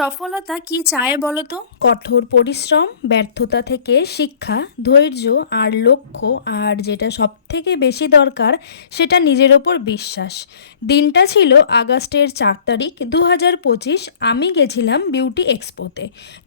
সফলতা কি চায় বলো তো? কঠোর পরিশ্রম, ব্যর্থতা থেকে শিক্ষা, ধৈর্য আর লক্ষ্য, আর যেটা সব থেকে বেশি দরকার সেটা নিজের ওপর বিশ্বাস। দিনটা ছিল আগস্টের 4 তারিখ 2025। আমি গেছিলাম বিউটি এক্সপোতে।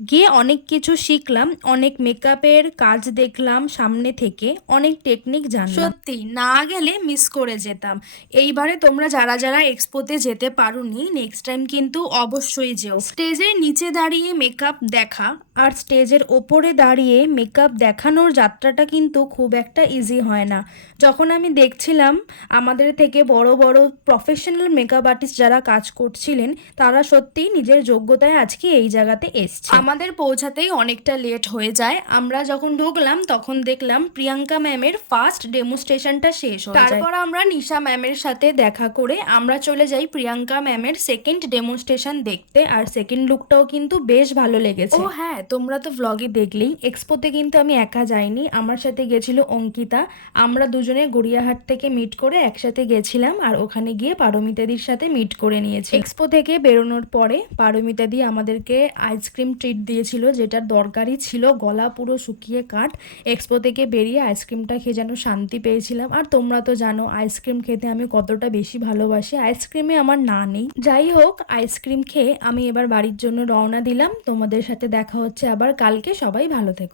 গিয়ে অনেক কিছু শিখলাম, অনেক মেকআপের কাজ দেখলাম সামনে থেকে, অনেক টেকনিক জানলাম। সত্যি না গেলে মিস করে যেতাম। এইবারে তোমরা যারা যারা এক্সপোতে যেতে পারোনি, নেক্সট টাইম কিন্তু অবশ্যই যেও। স্টেজের নিচে দাঁড়িয়ে মেকআপ দেখা আর স্টেজের ওপরে দাঁড়িয়ে মেকআপ দেখানোর যাত্রাটা কিন্তু খুব একটা ইজি হয় না। যখন আমি দেখছিলাম আমাদের থেকে বড় বড় প্রফেশনাল মেকআপ আর্টিস্ট যারা কাজ করছিলেন, তারা সত্যিই নিজের যোগ্যতায় আজকে এই জায়গাতে এসছে। আমাদের পৌঁছাতেই অনেকটা লেট হয়ে যায়। আমরা যখন ঢুকলাম তখন দেখলাম প্রিয়াঙ্কা ম্যামের ফার্স্ট ডেমোস্ট্রেশনটা শেষ হয়ে যায়। তারপর আমরা নিশা ম্যামের সাথে দেখা করে আমরা চলে যাই প্রিয়াঙ্কা ম্যামের সেকেন্ড ডেমোস্ট্রেশন দেখতে। আর সেকেন্ড লুকটাও কিন্তু বেশ ভালো লেগেছে। ও হ্যাঁ, তোমরা তো ভ্লগে দেখলেই, এক্সপোতে কিন্তু আমি একা যাইনি, আমার সাথে গেছিল অঙ্কিতা। আমরা দুজনে গড়িয়াহাট থেকে মিট করে একসাথে গেছিলাম, আর ওখানে গিয়ে পারমিতাদির সাথে মিট করে নিয়েছি। এক্সপো থেকে বেরোনোর পরে পারমিতাদি আমাদেরকে আইসক্রিম ট্রিট দিয়েছিল, যেটার দরকারই ছিল। গলা পুরো শুকিয়ে কাঠ। এক্সপো থেকে বেরিয়ে আইসক্রিমটা খেয়ে যেন শান্তি পেয়েছিলাম। আর তোমরা তো জানো আইসক্রিম খেতে আমি কতটা বেশি ভালোবাসি, আইসক্রিমে আমার না নেই। যাই হোক, আইসক্রিম খেয়ে আমি এবার বাড়ির জন্য রওনা দিলাম। তোমাদের সাথে দেখা হচ্ছে আবার কালকে। সবাই ভালো থেকো।